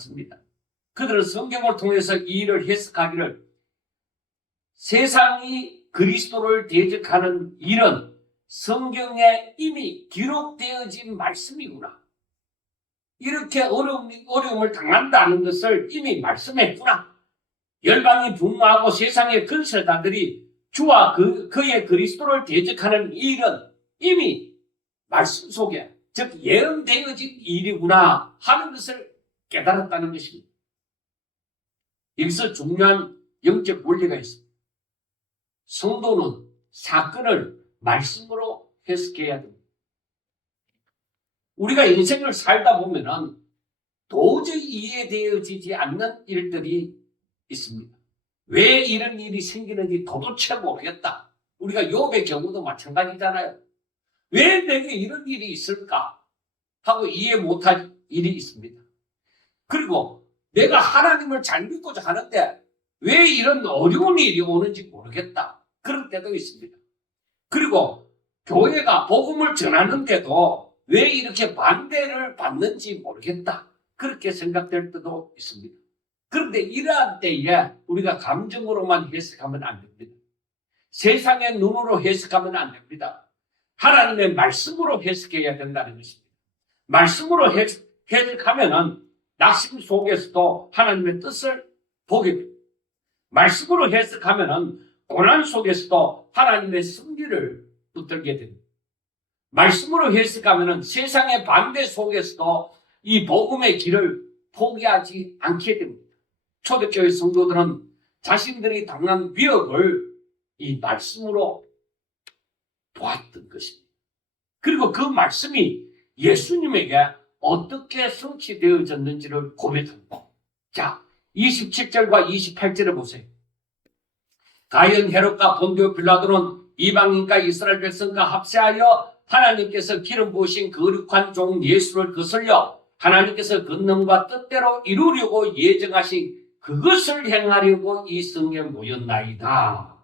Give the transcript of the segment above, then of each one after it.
습니다. 그들은 성경을 통해서 이 일을 해석하기를 세상이 그리스도를 대적하는 일은 성경에 이미 기록되어진 말씀이구나. 이렇게 어려움을 당한다는 것을 이미 말씀했구나. 열방이 분노하고 세상의 근세자들이 주와 그의 그리스도를 대적하는 일은 이미 말씀 속에, 즉 예언되어진 일이구나 하는 것을 깨달았다는 것입니다. 여기서 중요한 영적 원리가 있습니다. 성도는 사건을 말씀으로 해석해야 됩니다. 우리가 인생을 살다 보면은 도저히 이해되어지지 않는 일들이 있습니다. 왜 이런 일이 생기는지 도대체 모르겠다. 우리가 욥의 경우도 마찬가지잖아요. 왜 내게 이런 일이 있을까 하고 이해 못할 일이 있습니다. 그리고 내가 하나님을 잘 믿고자 하는데 왜 이런 어려운 일이 오는지 모르겠다. 그런 때도 있습니다. 그리고 교회가 복음을 전하는데도 왜 이렇게 반대를 받는지 모르겠다. 그렇게 생각될 때도 있습니다. 그런데 이러한 때에 우리가 감정으로만 해석하면 안 됩니다. 세상의 눈으로 해석하면 안 됩니다. 하나님의 말씀으로 해석해야 된다는 것입니다. 말씀으로 해석하면은 낙심 속에서도 하나님의 뜻을 보게 됩니다. 말씀으로 해석하면은 고난 속에서도 하나님의 승리를 붙들게 됩니다. 말씀으로 해석하면은 세상의 반대 속에서도 이 복음의 길을 포기하지 않게 됩니다. 초대교회 성도들은 자신들이 당한 위협을 이 말씀으로 보았던 것입니다. 그리고 그 말씀이 예수님에게 어떻게 성취되어졌는지를 고백합니다. 자, 27절과 28절을 보세요. 가룟 헤롯과 본디오 빌라도는 이방인과 이스라엘 백성과 합세하여 하나님께서 기름 부으신 거룩한 종 예수를 거슬려 하나님께서 권능과 뜻대로 이루려고 예정하신 그것을 행하려고 이 성에 모였나이다.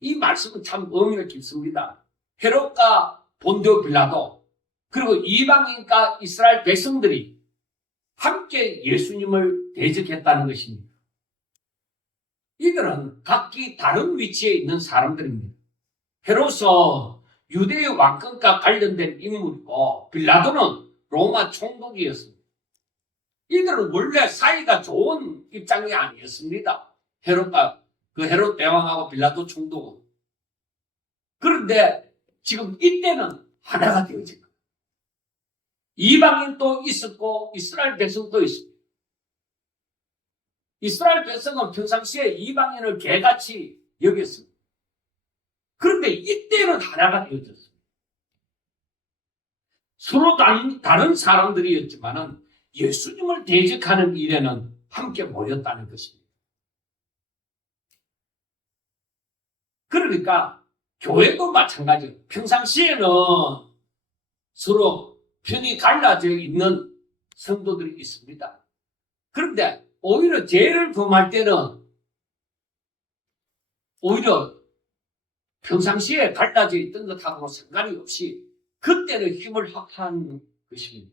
이 말씀은 참 의미가 깊습니다. 헤롯과 본디오 빌라도 그리고 이방인과 이스라엘 백성들이 함께 예수님을 대적했다는 것입니다. 이들은 각기 다른 위치에 있는 사람들입니다. 헤롯은 유대의 왕권과 관련된 인물이고 빌라도는 로마 총독이었습니다. 이들은 원래 사이가 좋은 입장이 아니었습니다. 헤롯 대왕하고 빌라도 총독은. 그런데 지금 이때는 하나가 되어진 거예요. 이방인도 있었고 이스라엘 백성도 있습니다. 이스라엘 백성은 평상시에 이방인을 개같이 여겼습니다. 그런데 이때는 하나가 되어졌습니다. 서로 다른 사람들이었지만은 예수님을 대적하는 일에는 함께 모였다는 것입니다. 그러니까 교회도 마찬가지예요. 평상시에는 서로 편이 갈라져 있는 성도들이 있습니다. 그런데 오히려 죄를 범할 때는 오히려 평상시에 갈라져 있던 것하고 상관이 없이 그때는 힘을 합한 것입니다.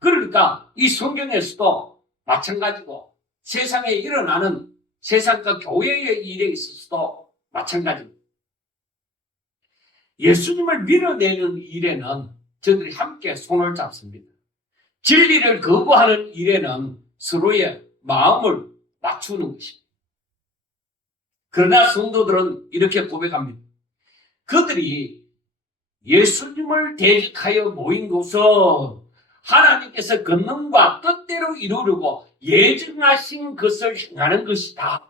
그러니까 이 성경에서도 마찬가지고 세상에 일어나는 세상과 교회의 일에 있어서도 마찬가지입니다. 예수님을 밀어내는 일에는 저들이 함께 손을 잡습니다. 진리를 거부하는 일에는 서로의 마음을 맞추는 것입니다. 그러나 성도들은 이렇게 고백합니다. 그들이 예수님을 대적하여 모인 곳은 하나님께서 권능과 뜻대로 이루려고 예정하신 것을 행하는 것이다.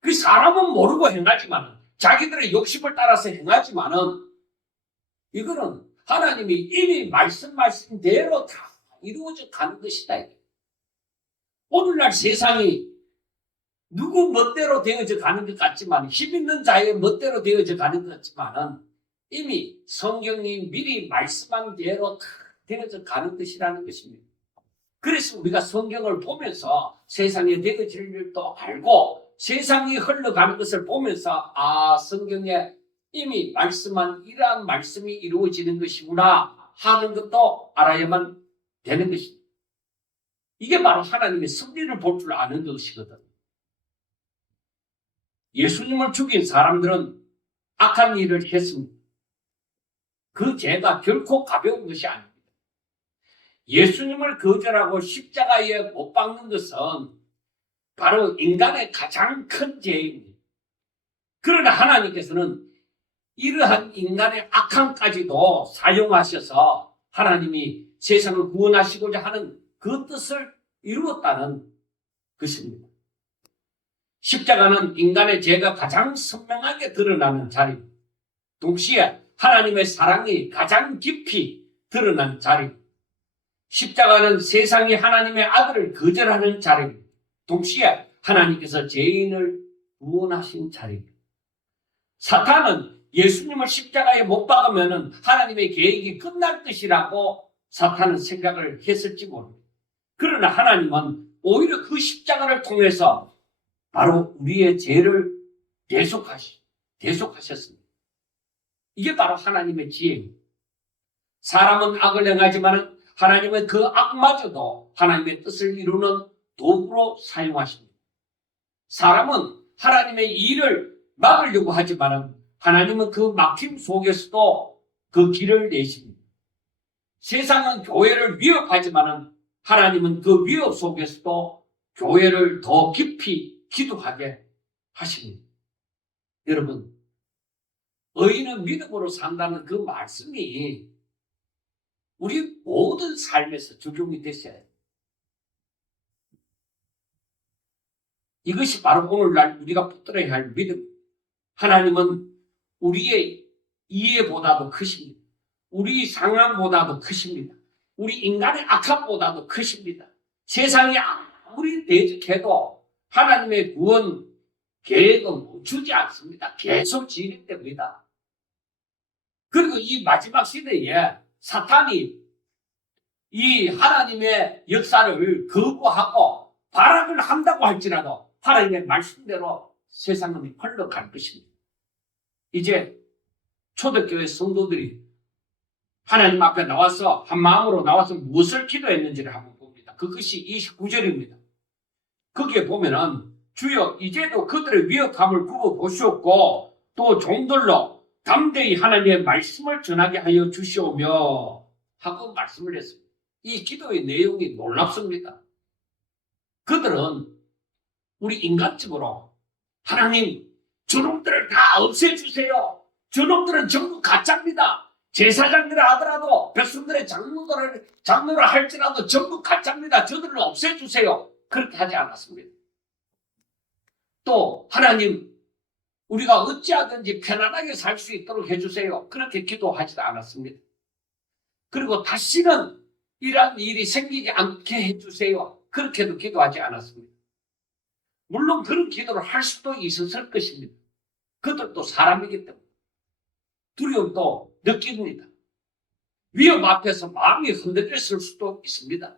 그 사람은 모르고 행하지만 자기들의 욕심을 따라서 행하지만은 이거는 하나님이 이미 말씀하신 대로 다 이루어져 가는 것이다. 오늘날 세상이 누구 멋대로 되어져 가는 것 같지만 힘 있는 자의 멋대로 되어져 가는 것 같지만은 이미 성경이 미리 말씀한 대로 다 되어져 가는 것이라는 것입니다. 그래서 우리가 성경을 보면서 세상에 되어질 일도 알고 세상이 흘러가는 것을 보면서 성경에 이미 말씀한 이러한 말씀이 이루어지는 것이구나 하는 것도 알아야만 되는 것입니다. 이게 바로 하나님의 섭리를 볼 줄 아는 것이거든. 예수님을 죽인 사람들은 악한 일을 했습니다. 그 죄가 결코 가벼운 것이 아닙니다. 예수님을 거절하고 십자가에 못 박는 것은 바로 인간의 가장 큰 죄입니다. 그러나 하나님께서는 이러한 인간의 악함까지도 사용하셔서 하나님이 세상을 구원하시고자 하는 그 뜻을 이루었다는 것입니다. 십자가는 인간의 죄가 가장 선명하게 드러나는 자리입니다. 동시에 하나님의 사랑이 가장 깊이 드러난 자리입니다. 십자가는 세상이 하나님의 아들을 거절하는 자리입니다. 동시에 하나님께서 죄인을 구원하신 자리입니다. 사탄은 예수님을 십자가에 못 박으면 하나님의 계획이 끝날 것이라고 사탄은 생각을 했을지 모릅니다. 그러나 하나님은 오히려 그 십자가를 통해서 바로 우리의 죄를 대속하셨습니다. 이게 바로 하나님의 지혜입니다. 사람은 악을 행하지만 하나님은 그 악마저도 하나님의 뜻을 이루는 도구로 사용하십니다. 사람은 하나님의 일을 막으려고 하지만 하나님은 그 막힘 속에서도 그 길을 내십니다. 세상은 교회를 위협하지만 하나님은 그 위협 속에서도 교회를 더 깊이 기도하게 하십니다. 여러분, 의인은 믿음으로 산다는 그 말씀이 우리 모든 삶에서 적용이 됐어야 해요. 이것이 바로 오늘날 우리가 붙들어야 할 믿음. 하나님은 우리의 이해보다도 크십니다. 우리 상황보다도 크십니다. 우리 인간의 악함보다도 크십니다. 세상이 아무리 대적해도 하나님의 구원 계획은 멈추지 않습니다. 계속 진행됩니다. 그리고 이 마지막 시대에 사탄이 이 하나님의 역사를 거부하고 발악을 한다고 할지라도 하나님의 말씀대로 세상은 흘러갈 것입니다. 이제 초대교회 성도들이 하나님 앞에 나와서 한 마음으로 나와서 무엇을 기도했는지를 한번 봅니다. 그것이 29절입니다. 거기에 보면은 주여 이제도 그들의 위협함을 굽어보시옵고 또 종들로 담대히 하나님의 말씀을 전하게 하여 주시오며 하고 말씀을 했습니다. 이 기도의 내용이 놀랍습니다. 그들은 우리 인간적으로 하나님 저놈들을 다 없애주세요. 저놈들은 전부 가짜입니다. 제사장들을 하더라도 백성들의 장로를 할지라도 전부 가짜입니다. 저들을 없애주세요. 그렇게 하지 않았습니다. 또 하나님 우리가 어찌하든지 편안하게 살 수 있도록 해주세요. 그렇게 기도하지도 않았습니다. 그리고 다시는 이러한 일이 생기지 않게 해주세요. 그렇게도 기도하지 않았습니다. 물론 그런 기도를 할 수도 있었을 것입니다. 그들도 사람이기 때문에 두려움도 느낍니다. 위험 앞에서 마음이 흔들렸을 수도 있습니다.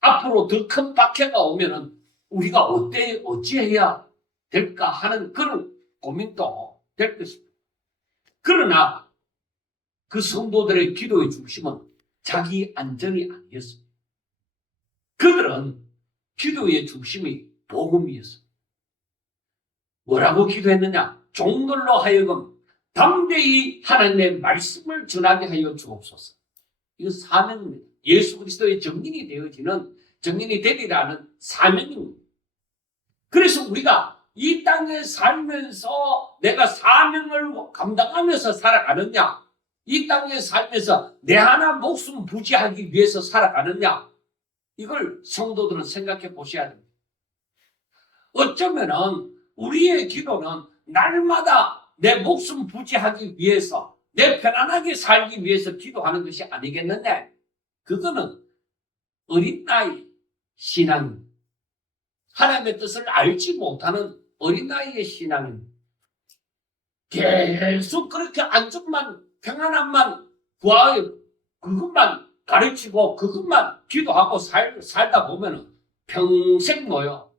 앞으로 더 큰 박해가 오면은 우리가 어찌해야 될까 하는 그런 고민도 될 것입니다. 그러나 그 성도들의 기도의 중심은 자기 안전이 아니었습니다. 그들은 기도의 중심이 복음이었습니다. 뭐라고 기도했느냐? 종들로 하여금 담대히 하나님의 말씀을 전하게 하여 주옵소서. 이거 사명입니다. 예수 그리스도의 정인이 되리라는 사명입니다. 그래서 우리가 이 땅에 살면서 내가 사명을 감당하면서 살아가느냐? 이 땅에 살면서 내 하나 목숨 부지하기 위해서 살아가느냐? 이걸 성도들은 생각해 보셔야 됩니다. 어쩌면은 우리의 기도는 날마다 내 목숨 부지하기 위해서 내 편안하게 살기 위해서 기도하는 것이 아니겠는데 그거는 어린 나이 신앙입니다. 하나님의 뜻을 알지 못하는 어린 나이의 신앙입니다. 계속 그렇게 안전만 평안함만 구하여 그것만 가르치고 그것만 기도하고 살다 보면 평생 뭐요?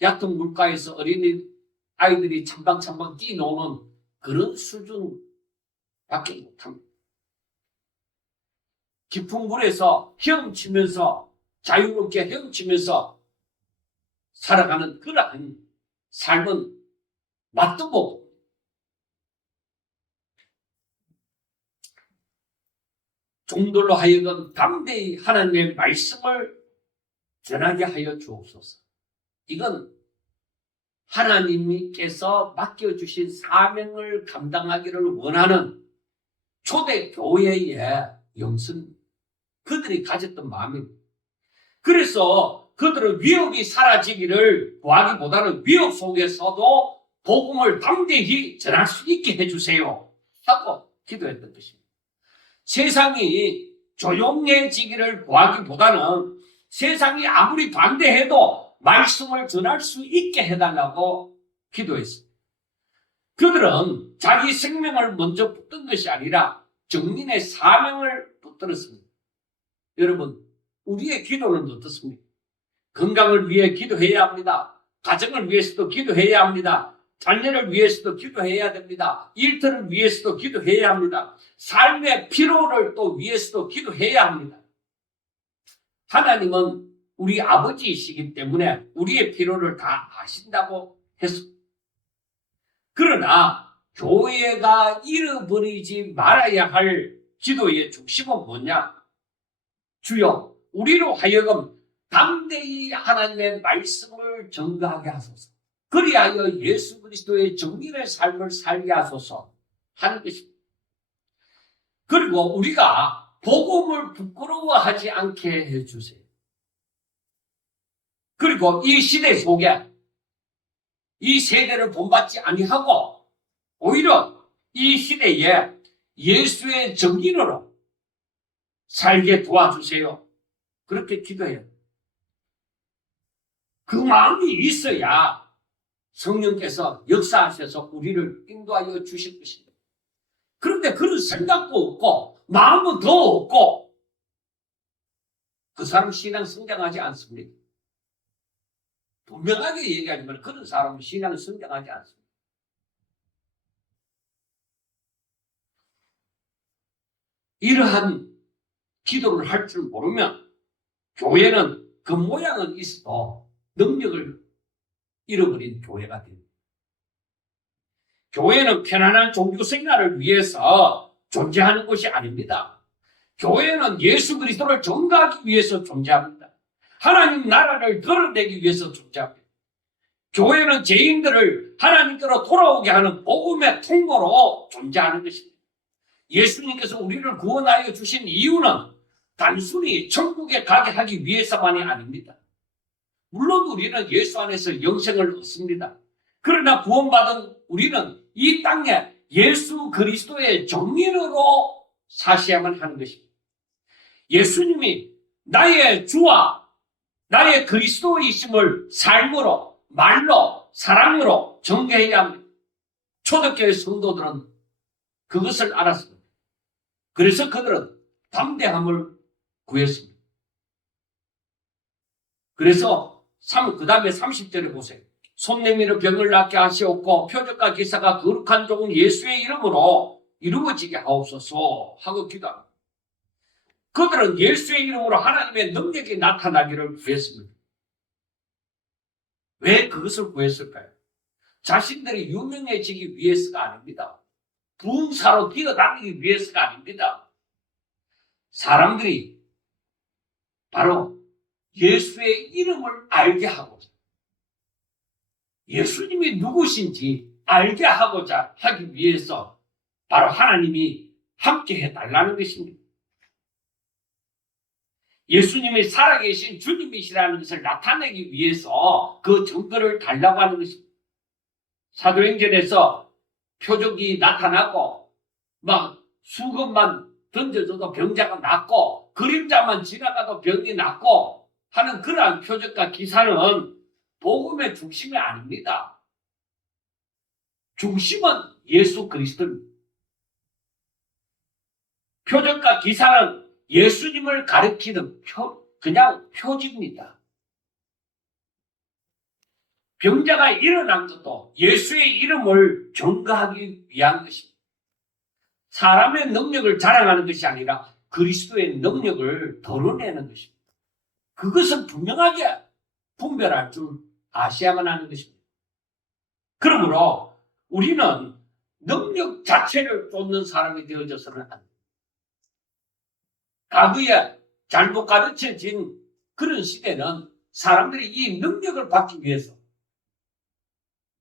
얕은 물가에서 어린이 아이들이 참방참방 뛰노는 그런 수준밖에 못합니다. 깊은 물에서 헤엄치면서 자유롭게 헤엄치면서 살아가는 그러한 삶은 맛도 보고 종들로 하여금 담대히 하나님의 말씀을 전하게 하여 주옵소서. 이건 하나님께서 맡겨주신 사명을 감당하기를 원하는 초대교회의 영성, 그들이 가졌던 마음입니다. 그래서 그들은 위협이 사라지기를 구하기보다는 위협 속에서도 복음을 담대히 전할 수 있게 해주세요 하고 기도했던 것입니다. 세상이 조용해지기를 구하기보다는 세상이 아무리 반대해도 말씀을 전할 수 있게 해달라고 기도했습니다. 그들은 자기 생명을 먼저 붙든 것이 아니라 정민의 사명을 붙들었습니다. 여러분, 우리의 기도는 어떻습니까? 건강을 위해 기도해야 합니다. 가정을 위해서도 기도해야 합니다. 자녀를 위해서도 기도해야 됩니다. 일터를 위해서도 기도해야 합니다. 삶의 피로를 또 위해서도 기도해야 합니다. 하나님은 우리 아버지이시기 때문에 우리의 필요를 다 아신다고 했습니다. 그러나 교회가 잃어버리지 말아야 할 기도의 중심은 뭐냐? 주여, 우리로 하여금 담대히 하나님의 말씀을 전가하게 하소서. 그리하여 예수 그리스도의 정의의 삶을 살게 하소서 하는 것입니다. 그리고 우리가 복음을 부끄러워하지 않게 해주세요. 그리고 이 시대 속에 이 세대를 본받지 아니하고 오히려 이 시대에 예수의 정인으로 살게 도와주세요. 그렇게 기도해요. 그 마음이 있어야 성령께서 역사하셔서 우리를 인도하여 주실 것입니다. 그런데 그런 생각도 없고 마음은 더 없고 그 사람 신앙 성장하지 않습니다. 분명하게 얘기하지만 그런 사람은 신앙 성장하지 않습니다. 이러한 기도를 할 줄 모르면 교회는 그 모양은 있어도 능력을 잃어버린 교회가 됩니다. 교회는 편안한 종교 생활을 위해서 존재하는 것이 아닙니다. 교회는 예수 그리스도를 전가하기 위해서 존재합니다. 하나님 나라를 드러내기 위해서 존재합니다. 교회는 죄인들을 하나님께로 돌아오게 하는 복음의 통로로 존재하는 것입니다. 예수님께서 우리를 구원하여 주신 이유는 단순히 천국에 가게 하기 위해서만이 아닙니다. 물론 우리는 예수 안에서 영생을 얻습니다. 그러나 구원받은 우리는 이 땅에 예수 그리스도의 정인으로 사셔야만 하는 것입니다. 예수님이 나의 주와 나의 그리스도이심을 삶으로, 말로, 사랑으로 전개해야 합니다. 초대교회 성도들은 그것을 알았습니다. 그래서 그들은 담대함을 구했습니다. 그래서 그 다음에 30절에 보세요. 손 내밀어 병을 낫게 하시옵고 표적과 기사가 거룩한 종은 예수의 이름으로 이루어지게 하옵소서 하고 기도합니다. 그들은 예수의 이름으로 하나님의 능력이 나타나기를 구했습니다. 왜 그것을 구했을까요? 자신들이 유명해지기 위해서가 아닙니다. 부흥사로 뛰어다니기 위해서가 아닙니다. 사람들이 바로 예수의 이름을 알게 하고자, 예수님이 누구신지 알게 하고자 하기 위해서 바로 하나님이 함께 해달라는 것입니다. 예수님이 살아계신 주님이시라는 것을 나타내기 위해서 그 증거를 달라고 하는 것입니다. 사도행전에서 표적이 나타나고 막 수건만 던져줘도 병자가 낫고 그림자만 지나가도 병이 낫고 하는 그러한 표적과 기사는 복음의 중심이 아닙니다. 중심은 예수 그리스도입니다. 표적과 기사는 예수님을 가리키는 그냥 표지입니다. 병자가 일어난 것도 예수의 이름을 전가하기 위한 것입니다. 사람의 능력을 자랑하는 것이 아니라 그리스도의 능력을 드러내는 것입니다. 그것은 분명하게 분별할 줄 아셔야만 하는 것입니다. 그러므로 우리는 능력 자체를 쫓는 사람이 되어져서는 안 됩니다. 과거에 잘못 가르쳐진 그런 시대는 사람들이 이 능력을 받기 위해서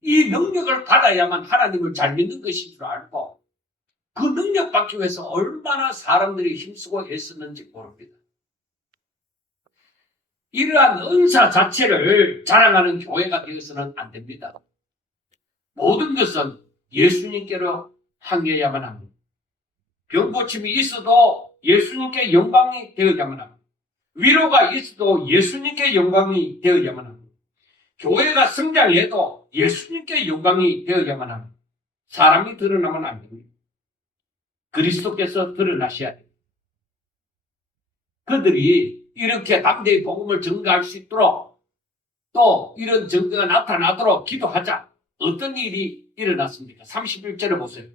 이 능력을 받아야만 하나님을 잘 믿는 것인 줄 알고 그 능력 받기 위해서 얼마나 사람들이 힘쓰고 애쓰는지 모릅니다. 이러한 은사 자체를 자랑하는 교회가 되어서는 안 됩니다. 모든 것은 예수님께로 향해야만 합니다. 병고침이 있어도 예수님께 영광이 되어야만 합니다. 위로가 있어도 예수님께 영광이 되어야만 합니다. 교회가 성장해도 예수님께 영광이 되어야만 합니다. 사람이 드러나면 안 됩니다. 그리스도께서 드러나셔야 됩니다. 그들이 이렇게 담대히 복음을 전가할 수 있도록 또 이런 증거가 나타나도록 기도하자. 어떤 일이 일어났습니까? 31절에 보세요.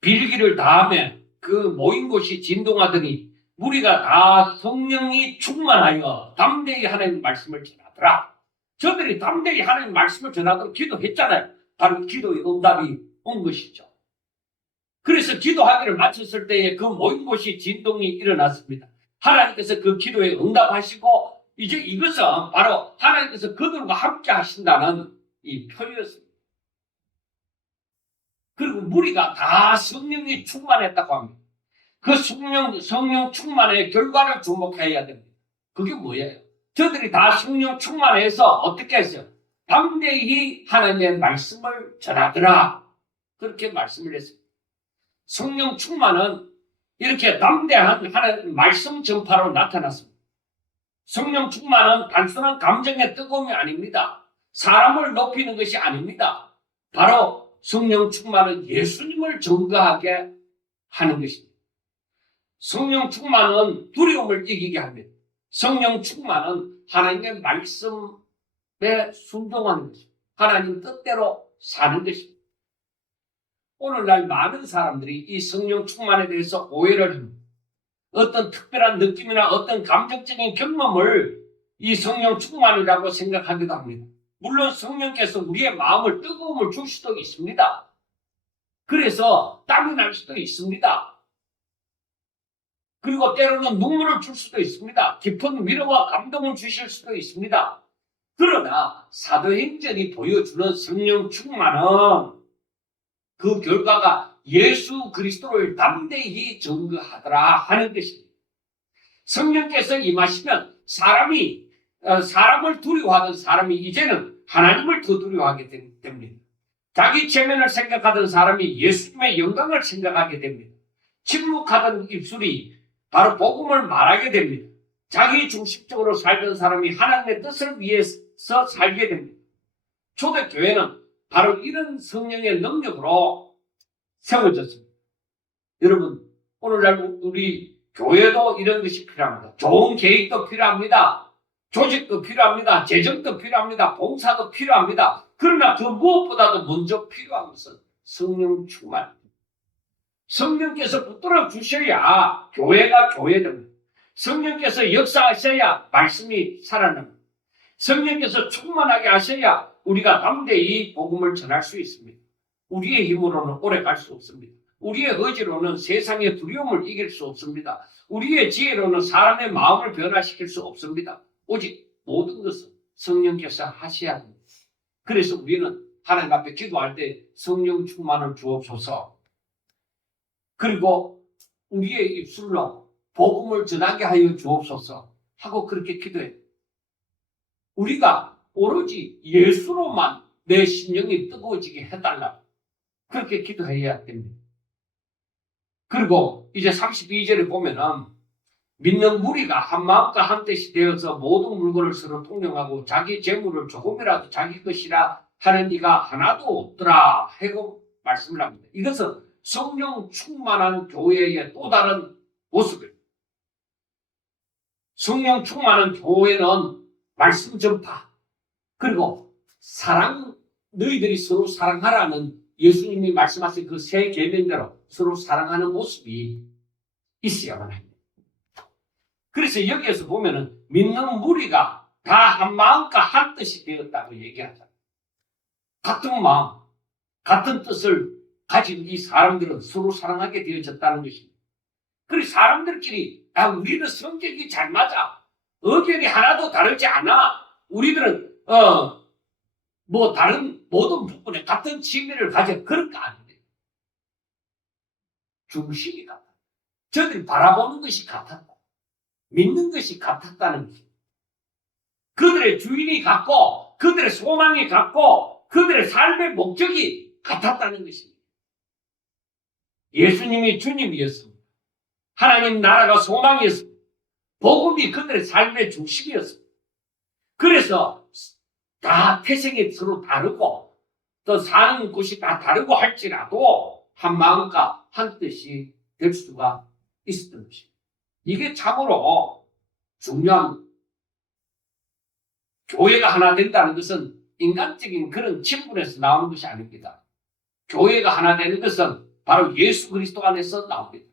빌기를 다하며 그 모인 곳이 진동하더니 무리가 다 성령이 충만하여 담대히 하나님 말씀을 전하더라. 저들이 담대히 하나님 말씀을 전하도록 기도했잖아요. 바로 기도의 응답이 온 것이죠. 그래서 기도하기를 마쳤을 때에 그 모인 곳이 진동이 일어났습니다. 하나님께서 그 기도에 응답하시고 이제 이것은 바로 하나님께서 그들과 함께 하신다는 이 표현이었습니다. 그리고 무리가 다 성령이 충만했다고 합니다. 그 성령 충만의 결과를 주목해야 됩니다. 그게 뭐예요? 저들이 다 성령 충만해서 어떻게 했어요? 담대히 하나님의 말씀을 전하더라. 그렇게 말씀을 했습니다. 성령 충만은 이렇게 담대한 하나님 말씀 전파로 나타났습니다. 성령 충만은 단순한 감정의 뜨거움이 아닙니다. 사람을 높이는 것이 아닙니다. 바로 성령 충만은 예수님을 증거하게 하는 것입니다. 성령 충만은 두려움을 이기게 합니다. 성령 충만은 하나님의 말씀에 순종하는 것입니다. 하나님 뜻대로 사는 것입니다. 오늘날 많은 사람들이 이 성령 충만에 대해서 오해를 합니다. 어떤 특별한 느낌이나 어떤 감정적인 경험을 이 성령 충만이라고 생각하기도 합니다. 물론 성령께서 우리의 마음을 뜨거움을 줄 수도 있습니다. 그래서 땀이 날 수도 있습니다. 그리고 때로는 눈물을 줄 수도 있습니다. 깊은 위로와 감동을 주실 수도 있습니다. 그러나 사도행전이 보여주는 성령 충만은 그 결과가 예수 그리스도를 담대히 증거하더라 하는 것입니다. 성령께서 임하시면 사람을 두려워하던 사람이 이제는 하나님을 더 두려워하게 됩니다. 자기 체면을 생각하던 사람이 예수님의 영광을 생각하게 됩니다. 침묵하던 입술이 바로 복음을 말하게 됩니다. 자기 중심적으로 살던 사람이 하나님의 뜻을 위해서 살게 됩니다. 초대교회는 바로 이런 성령의 능력으로 세워졌습니다. 여러분, 오늘날 우리 교회도 이런 것이 필요합니다. 좋은 계획도 필요합니다. 조직도 필요합니다. 재정도 필요합니다. 봉사도 필요합니다. 그러나 그 무엇보다도 먼저 필요한 것은 성령 충만. 성령께서 붙들어 주셔야 교회가 교회됩니다. 성령께서 역사하셔야 말씀이 살아납니다. 성령께서 충만하게 하셔야 우리가 담대히 복음을 전할 수 있습니다. 우리의 힘으로는 오래 갈 수 없습니다. 우리의 의지로는 세상의 두려움을 이길 수 없습니다. 우리의 지혜로는 사람의 마음을 변화시킬 수 없습니다. 오직 모든 것은 성령께서 하셔야 합니다. 그래서 우리는 하나님 앞에 기도할 때 성령 충만을 주옵소서. 그리고 우리의 입술로 복음을 전하게 하여 주옵소서 하고 그렇게 기도해요. 우리가 오로지 예수로만 내 심령이 뜨거워지게 해달라. 그렇게 기도해야 됩니다. 그리고 이제 32절에 보면은 믿는 무리가 한 마음과 한 뜻이 되어서 모든 물건을 서로 통용하고 자기 재물을 조금이라도 자기 것이라 하는 이가 하나도 없더라 하고 말씀을 합니다. 이것은 성령 충만한 교회의 또 다른 모습입니다. 성령 충만한 교회는 말씀 전파, 그리고 사랑, 너희들이 서로 사랑하라는 예수님이 말씀하신 그 세 계명대로 서로 사랑하는 모습이 있어야만 합니다. 그래서 여기에서 보면은 믿는 무리가 다 한 마음과 한 뜻이 되었다고 얘기하잖아요. 같은 마음, 같은 뜻을 가진 이 사람들은 서로 사랑하게 되어졌다는 것입니다. 그리고 사람들끼리 우리는 성격이 잘 맞아. 의견이 하나도 다르지 않아. 우리들은 다른 모든 부분에 같은 취미를 가져. 그런 거 아닙니다. 중심이 같아. 저들이 바라보는 것이 같았다. 믿는 것이 같았다는 것입니다. 그들의 주인이 같고 그들의 소망이 같고 그들의 삶의 목적이 같았다는 것입니다. 예수님이 주님이었습니다. 하나님 나라가 소망이었습니다. 복음이 그들의 삶의 중심이었습니다. 그래서 다 태생이 서로 다르고 또 사는 곳이 다 다르고 할지라도 한 마음과 한 뜻이 될 수가 있었던 것입니다. 이게 참으로 중요한 교회가 하나 된다는 것은 인간적인 그런 친분에서 나오는 것이 아닙니다. 교회가 하나 되는 것은 바로 예수 그리스도 안에서 나옵니다.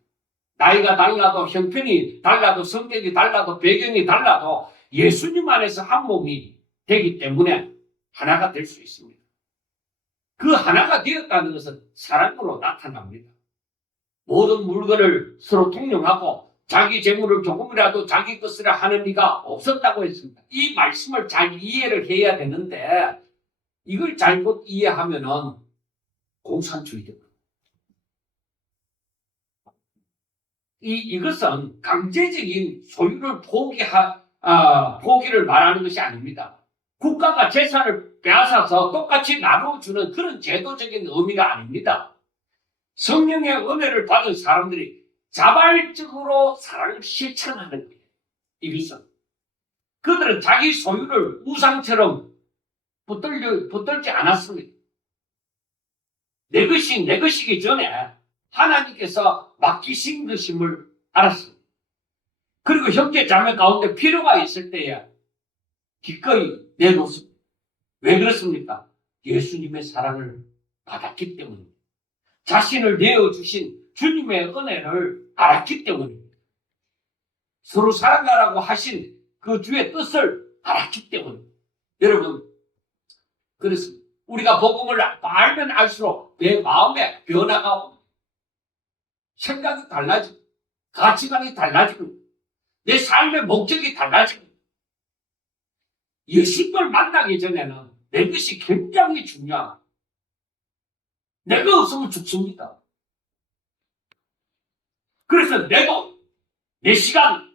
나이가 달라도 형편이 달라도 성격이 달라도 배경이 달라도 예수님 안에서 한 몸이 되기 때문에 하나가 될 수 있습니다. 그 하나가 되었다는 것은 사랑으로 나타납니다. 모든 물건을 서로 통용하고 자기 재물을 조금이라도 자기 것으로 하는 이가 없었다고 했습니다. 이 말씀을 잘 이해를 해야 되는데 이걸 잘못 이해하면은 공산주의입니다. 이것은 강제적인 소유를 포기를 말하는 것이 아닙니다. 국가가 재산을 빼앗아서 똑같이 나눠주는 그런 제도적인 의미가 아닙니다. 성령의 은혜를 받은 사람들이 자발적으로 사랑을 실천하는 거예요. 이것은 그들은 자기 소유를 우상처럼 붙들지 않았습니다. 내 것이 내 것이기 전에 하나님께서 맡기신 것임을 알았습니다. 그리고 형제 자매 가운데 필요가 있을 때에 기꺼이 내놓습니다. 왜 그렇습니까? 예수님의 사랑을 받았기 때문입니다. 자신을 내어주신 주님의 은혜를 알았기 때문입니다. 서로 사랑하라고 하신 그 주의 뜻을 알았기 때문입니다. 여러분, 그렇습니다. 우리가 복음을 알면 알수록 내 마음에 변화가 옵니다. 생각이 달라지고 가치관이 달라지고 내 삶의 목적이 달라지고 예수님을 만나기 전에는 내 것이 굉장히 중요합니다. 내가 없으면 죽습니다. 그래서 내 돈, 내 시간,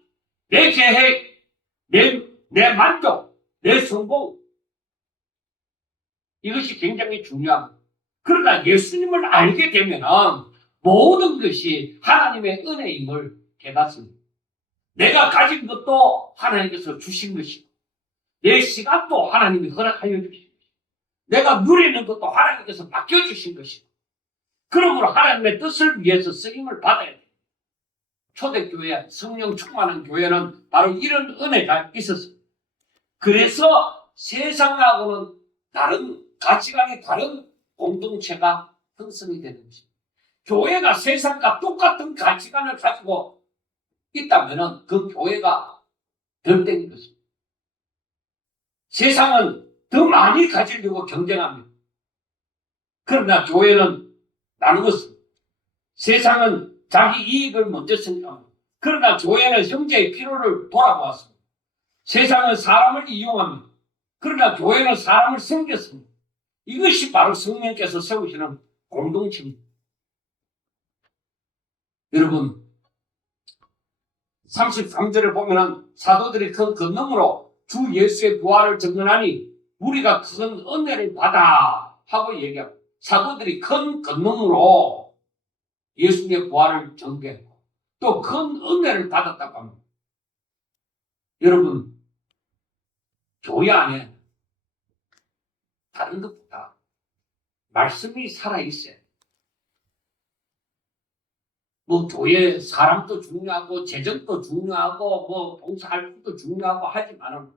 내 계획, 내 만족, 내 성공 이것이 굉장히 중요합니다. 그러나 예수님을 알게 되면 모든 것이 하나님의 은혜임을 깨닫습니다. 내가 가진 것도 하나님께서 주신 것이고 내 시간도 하나님이 허락하여 주신 것이고 내가 누리는 것도 하나님께서 맡겨주신 것이고 그러므로 하나님의 뜻을 위해서 쓰임을 받아야 돼요. 초대교회, 성령 충만한 교회는 바로 이런 은혜가 있었습니다. 그래서 세상하고는 다른 가치관이 다른 공동체가 형성이 되는 것입니다. 교회가 세상과 똑같은 가치관을 가지고 있다면 그 교회가 덜된 것입니다. 세상은 더 많이 가지려고 경쟁합니다. 그러나 교회는 나누었습니다. 세상은 자기 이익을 먼저 생각합니다. 그러나 교회는 형제의 필요를 돌아보았습니다. 세상은 사람을 이용합니다. 그러나 교회는 사람을 섬겼습니다. 이것이 바로 성령께서 세우시는 공동체입니다. 여러분 33절을 보면 사도들이 큰 권능으로 주 예수의 부활을 증언하니 우리가 큰 은혜를 받아 하고 얘기합니다. 사도들이 큰 권능으로 예수님의 부활을 전개했고 또 큰 은혜를 받았다고 합니다. 여러분 교회 안에 다른 것보다 말씀이 살아있어요. 교회 사람도 중요하고 재정도 중요하고 봉사활동도 중요하고 하지만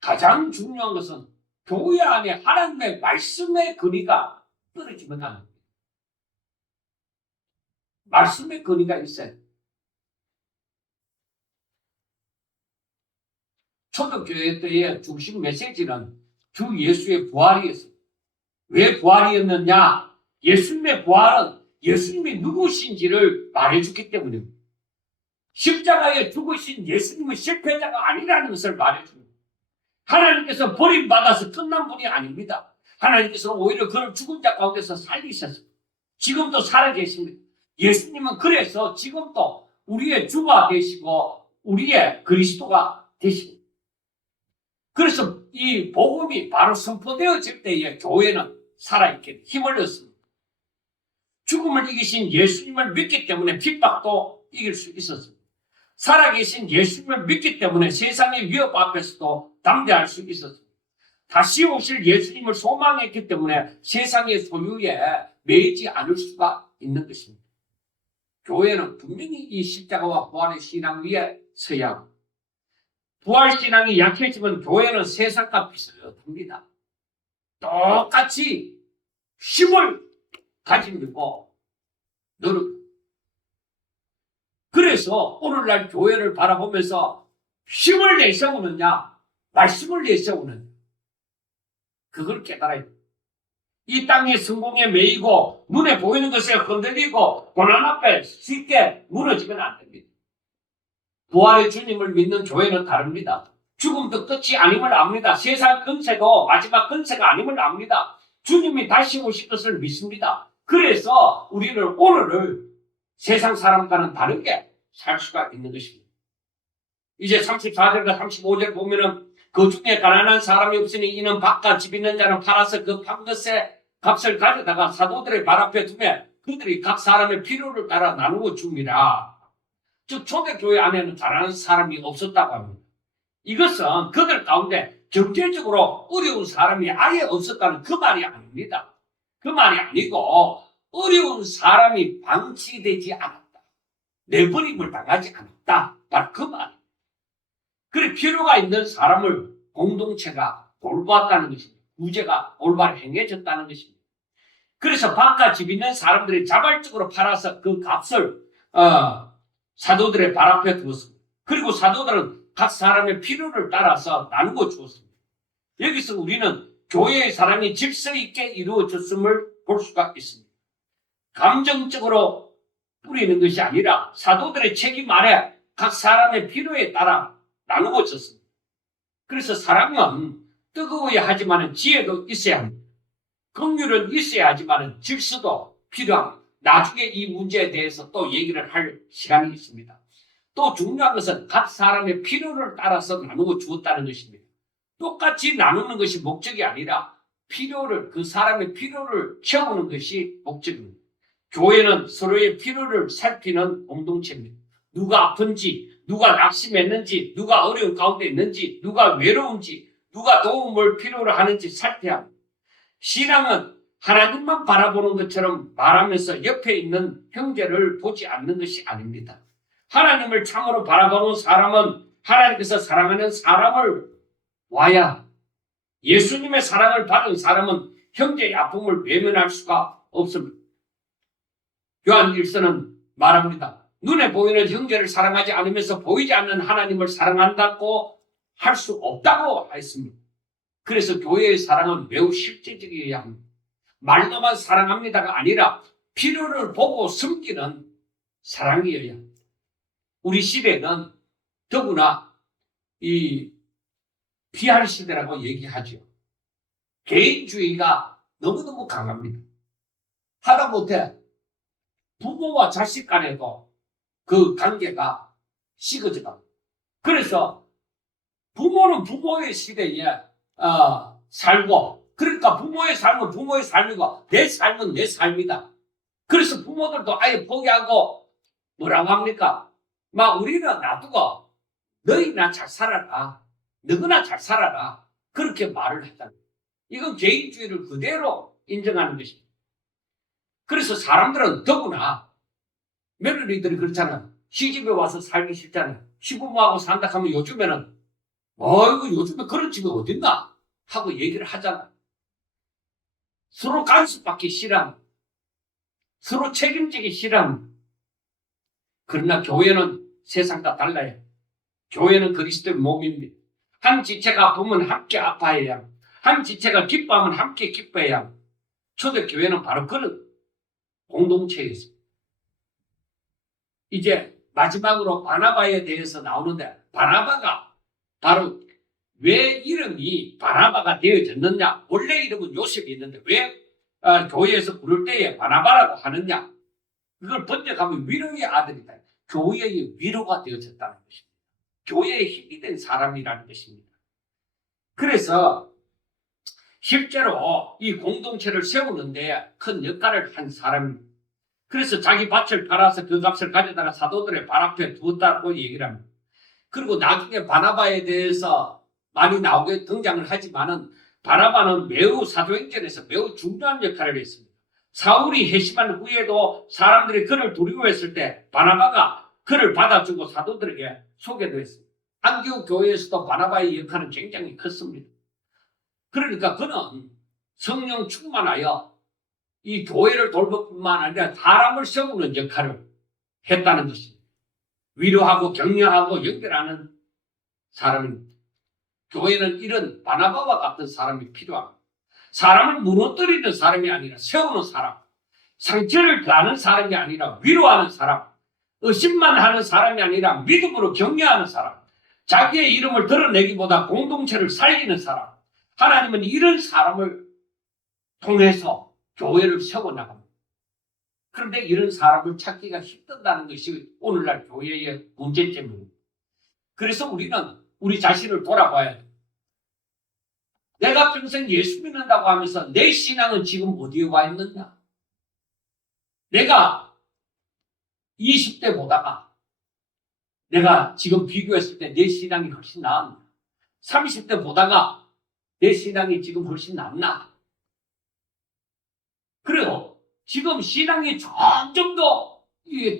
가장 중요한 것은 교회 안에 하나님의 말씀의 근위가 떨어지면 안 됩니다. 말씀의 근위가 있어요. 초대교회 때의 중심 메시지는 주 예수의 부활이었습니다. 왜 부활이었느냐? 예수님의 부활은 예수님이 누구신지를 말해주기 때문입니다. 십자가에 죽으신 예수님은 실패자가 아니라는 것을 말해줍니다. 하나님께서 버림받아서 끝난 분이 아닙니다. 하나님께서 오히려 그를 죽은 자 가운데서 살리셨습니다. 지금도 살아계십니다. 예수님은 그래서 지금도 우리의 주가 되시고 우리의 그리스도가 되십니다. 그래서 이 복음이 바로 선포되어질 때에 교회는 살아있게 힘을 얻습니다. 죽음을 이기신 예수님을 믿기 때문에 핍박도 이길 수 있었습니다. 살아계신 예수님을 믿기 때문에 세상의 위협 앞에서도 담대할 수 있었습니다. 다시 오실 예수님을 소망했기 때문에 세상의 소유에 매이지 않을 수가 있는 것입니다. 교회는 분명히 이 십자가와 부활의 신앙 위에 서야 합니다. 부활신앙이 약해지면 교회는 세상과 비슷합니다. 똑같이 힘을 가지고 노력. 그래서 오늘날 교회를 바라보면서 힘을 내세우느냐, 말씀을 내세우느냐, 그걸 깨달아야 돼요. 이 땅의 성공에 매이고 눈에 보이는 것에 흔들리고 고난 앞에 쉽게 무너지면 안 됩니다. 부활의 주님을 믿는 교회는 다릅니다. 죽음도 끝이 아님을 압니다. 세상 근세도 마지막 근세가 아님을 압니다. 주님이 다시 오실 것을 믿습니다. 그래서 우리는 오늘을 세상 사람과는 다르게 살 수가 있는 것입니다. 이제 34절과 35절 보면은 그 중에 가난한 사람이 없으니 이는 밭과 집 있는 자는 팔아서 그 판 것의 값을 가져다가 사도들의 발 앞에 두며 그들이 각 사람의 필요를 따라 나누어 줍니다. 즉 초대교회 안에는 가난한 사람이 없었다고 합니다. 이것은 그들 가운데 경제적으로 어려운 사람이 아예 없었다는 그 말이 아닙니다. 그 말이 아니고 어려운 사람이 방치되지 않았다. 내버림을 당하지 않았다. 바로 그 말입니다. 그래 필요가 있는 사람을 공동체가 돌보았다는 것입니다. 구제가 올바로 행해졌다는 것입니다. 그래서 밭과 집 있는 사람들이 자발적으로 팔아서 그 값을 사도들의 발 앞에 두었습니다. 그리고 사도들은 각 사람의 필요를 따라서 나누어 주었습니다. 여기서 우리는 교회의 사랑이 질서 있게 이루어졌음을 볼 수가 있습니다. 감정적으로 뿌리는 것이 아니라 사도들의 책임 아래 각 사람의 필요에 따라 나누어 졌습니다. 그래서 사랑은 뜨거워야 하지만 지혜도 있어야 합니다. 긍휼은 있어야 하지만 질서도 필요합니다. 나중에 이 문제에 대해서 또 얘기를 할 시간이 있습니다. 또 중요한 것은 각 사람의 필요를 따라서 나누어 주었다는 것입니다. 똑같이 나누는 것이 목적이 아니라 그 사람의 필요를 채우는 것이 목적입니다. 교회는 서로의 필요를 살피는 공동체입니다. 누가 아픈지, 누가 낙심했는지, 누가 어려운 가운데 있는지, 누가 외로운지, 누가 도움을 필요로 하는지 살펴야 합니다. 신앙은 하나님만 바라보는 것처럼 말하면서 옆에 있는 형제를 보지 않는 것이 아닙니다. 하나님을 참으로 바라보는 사람은 하나님께서 사랑하는 사람을 와야, 예수님의 사랑을 받은 사람은 형제의 아픔을 외면할 수가 없습니다. 요한 1서는 말합니다. 눈에 보이는 형제를 사랑하지 않으면서 보이지 않는 하나님을 사랑한다고 할 수 없다고 했습니다. 그래서 교회의 사랑은 매우 실제적이어야 합니다. 말로만 사랑합니다가 아니라 필요를 보고 섬기는 사랑이어야 합니다. 우리 시대는 더구나 이 PR 시대라고 얘기하죠. 개인주의가 너무너무 강합니다. 하다못해 부모와 자식 간에도 그 관계가 식어져 갑니다. 그래서 부모는 부모의 시대에 살고, 그러니까 부모의 삶은 부모의 삶이고 내 삶은 내 삶이다. 그래서 부모들도 아예 포기하고 뭐라고 합니까? 막 우리는 놔두고 너희나 잘 살아라, 너희나 잘 살아라, 그렇게 말을 했다. 이건 개인주의를 그대로 인정하는 것입니다. 그래서 사람들은 더구나 며느리들이 그렇잖아요. 시집에 와서 살기 싫잖아요. 시부모하고 산다 하면 요즘에는 어이구 요즘에 그런 집이 어딨나 하고 얘기를 하잖아. 서로 간섭받기 싫어, 서로 책임지기 싫어. 그러나 교회는 세상과 달라요. 교회는 그리스도의 몸입니다. 한 지체가 아프면 함께 아파해야 하고, 한 지체가 기뻐하면 함께 기뻐해야 하고, 초대교회는 바로 그런 공동체였습니다. 이제 마지막으로 바나바에 대해서 나오는데, 바나바가 바로 왜 이름이 바나바가 되어졌느냐? 원래 이름은 요셉이 있는데 왜 교회에서 부를 때에 바나바라고 하느냐? 그걸 번역하면 위로의 아들이다. 교회의 위로가 되어졌다는 것입니다. 교회의 힘이 된 사람이라는 것입니다. 그래서 실제로 이 공동체를 세우는데 큰 역할을 한 사람입니다. 그래서 자기 밭을 팔아서 그 값을 가져다가 사도들의 발 앞에 두었다고 얘기를 합니다. 그리고 나중에 바나바에 대해서 많이 나오게 등장을 하지만은 바나바는 매우 사도행전에서 매우 중요한 역할을 했습니다. 사울이 회심한 후에도 사람들이 그를 두려워했을 때 바나바가 그를 받아주고 사도들에게 소개도 했습니다. 안디옥 교회에서도 바나바의 역할은 굉장히 컸습니다. 그러니까 그는 성령 충만하여 이 교회를 돌볼 뿐만 아니라 사람을 세우는 역할을 했다는 것입니다. 위로하고 격려하고 연결하는 사람입니다. 교회는 이런 바나바와 같은 사람이 필요합니다. 사람을 무너뜨리는 사람이 아니라 세우는 사람, 상처를 더하는 사람이 아니라 위로하는 사람, 의심만 하는 사람이 아니라 믿음으로 격려하는 사람, 자기의 이름을 드러내기보다 공동체를 살리는 사람. 하나님은 이런 사람을 통해서 교회를 세워나갑니다. 그런데 이런 사람을 찾기가 힘들다는 것이 오늘날 교회의 문제점입니다. 그래서 우리는 우리 자신을 돌아봐야 돼요. 내가 평생 예수 믿는다고 하면서 내 신앙은 지금 어디에 와 있느냐? 내가 20대 보다가 내가 지금 비교했을 때 내 신앙이 훨씬 나았나? 30대 보다가 내 신앙이 지금 훨씬 낫나? 그리고 지금 신앙이 점점 더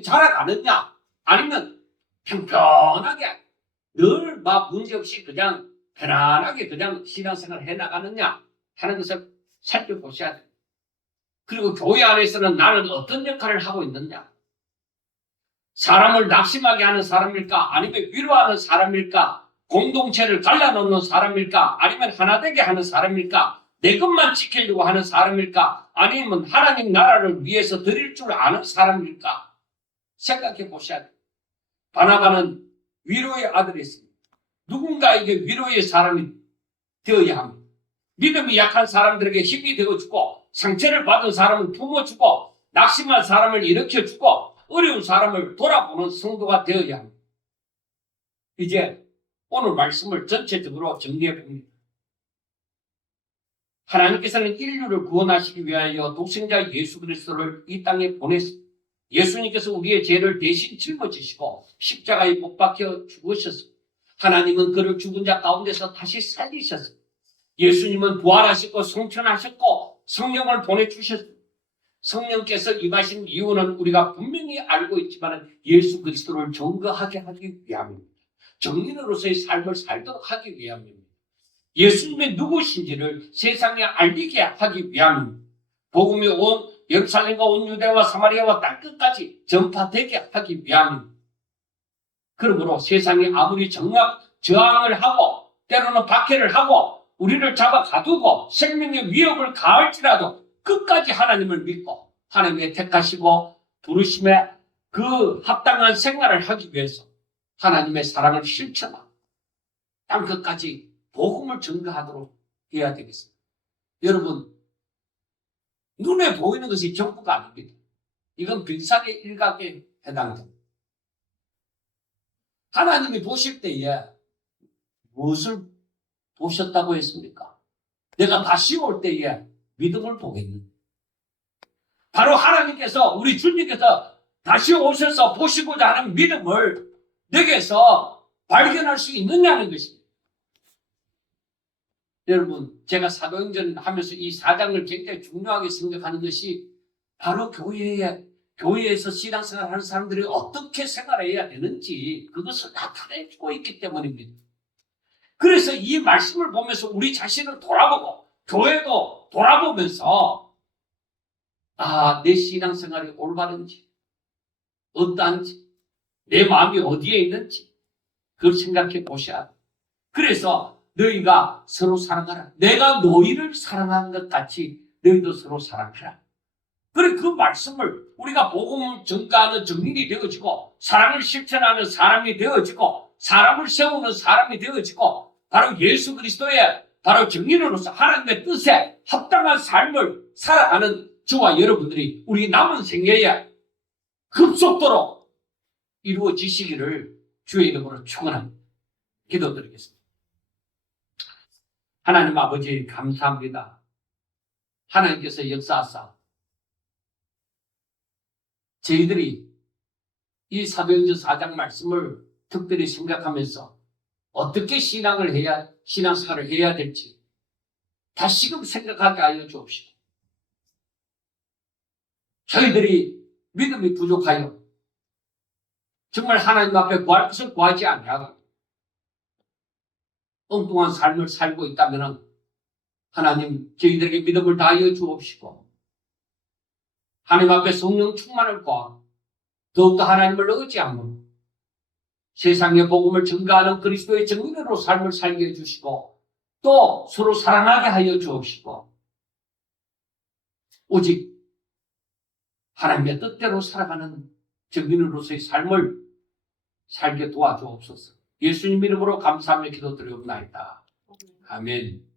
자라가느냐? 아니면 평평하게 늘 막 문제없이 그냥 편안하게 그냥 신앙생활을 해나가느냐 하는 것을 살펴보셔야 돼요. 그리고 교회 안에서는 나는 어떤 역할을 하고 있느냐? 사람을 낙심하게 하는 사람일까? 아니면 위로하는 사람일까? 공동체를 갈라놓는 사람일까? 아니면 하나 되게 하는 사람일까? 내 것만 지키려고 하는 사람일까? 아니면 하나님 나라를 위해서 드릴 줄 아는 사람일까? 생각해 보셔야 돼요. 바나바는 위로의 아들이었습니다. 누군가에게 위로의 사람이 되어야 합니다. 믿음이 약한 사람들에게 힘이 되어주고, 상처를 받은 사람을 품어주고, 낙심한 사람을 일으켜주고, 어려운 사람을 돌아보는 성도가 되어야 합니다. 이제 오늘 말씀을 전체적으로 정리해 봅니다. 하나님께서는 인류를 구원하시기 위하여 독생자 예수 그리스도를 이 땅에 보냈습니다. 예수님께서 우리의 죄를 대신 짊어지시고 십자가에 못 박혀 죽으셨습니다. 하나님은 그를 죽은 자 가운데서 다시 살리셨습니다. 예수님은 부활하셨고 성천하셨고 성령을 보내주셨습니다. 성령께서 임하신 이유는 우리가 분명히 알고 있지만 예수 그리스도를 증거하게 하기 위함입니다. 정인으로서의 삶을 살도록 하기 위함입니다. 예수님의 누구신지를 세상에 알리게 하기 위함입니다. 복음이 온 예루살렘과 온 유대와 사마리아와 땅끝까지 전파되게 하기 위함입니다. 그러므로 세상이 아무리 저항을 하고 때로는 박해를 하고 우리를 잡아 가두고 생명의 위협을 가할지라도 끝까지 하나님을 믿고 하나님의 택하시고 부르심에 그 합당한 생활을 하기 위해서 하나님의 사랑을 실천하고 땅끝까지 복음을 전가하도록 해야 되겠습니다. 여러분, 눈에 보이는 것이 전부가 아닙니다. 이건 빙산의 일각에 해당됩니다. 하나님이 보실 때에 무엇을 보셨다고 했습니까? 내가 다시 올 때에 믿음을 보겠는데. 바로 하나님께서, 우리 주님께서 다시 오셔서 보시고자 하는 믿음을 내게서 발견할 수 있느냐는 것입니다. 여러분, 제가 사도행전 하면서 이 4장을 굉장히 중요하게 생각하는 것이 바로 교회에서 신앙생활 하는 사람들이 어떻게 생활해야 되는지 그것을 나타내주고 있기 때문입니다. 그래서 이 말씀을 보면서 우리 자신을 돌아보고 교회도 돌아보면서 내 신앙생활이 올바른지 어떠한지 내 마음이 어디에 있는지 그걸 생각해 보셔야 합니다. 그래서 너희가 서로 사랑하라. 내가 너희를 사랑한 것 같이 너희도 서로 사랑하라. 그래, 그 말씀을 우리가 복음을 전가하는 증인이 되어지고 사랑을 실천하는 사람이 되어지고 사람을 세우는 사람이 되어지고 바로 예수 그리스도의 바로 증인으로서 하나님의 뜻에 합당한 삶을 살아가는 저와 여러분들이 우리 남은 생애에 급속도로 이루어지시기를 주의 이름으로 축원합니다. 기도드리겠습니다. 하나님 아버지 감사합니다. 하나님께서 역사하사 저희들이 이 사도행전 4장 말씀을 특별히 생각하면서 어떻게 신앙생활을 해야 될지 다시금 생각하게 하여 주옵시고, 저희들이 믿음이 부족하여 정말 하나님 앞에 구할 것을 구하지 아니하고 엉뚱한 삶을 살고 있다면 하나님 저희들에게 믿음을 다하여 주옵시고, 하나님 앞에 성령 충만을 구하고 더욱더 하나님을 의지함으로 세상의 복음을 전가하는 그리스도의 증인으로 삶을 살게 해주시고 또 서로 사랑하게 하여 주옵시고, 오직 하나님의 뜻대로 살아가는 증인으로서의 삶을 살게 도와주옵소서. 예수님 이름으로 감사하며 기도드리옵나이다. 아멘.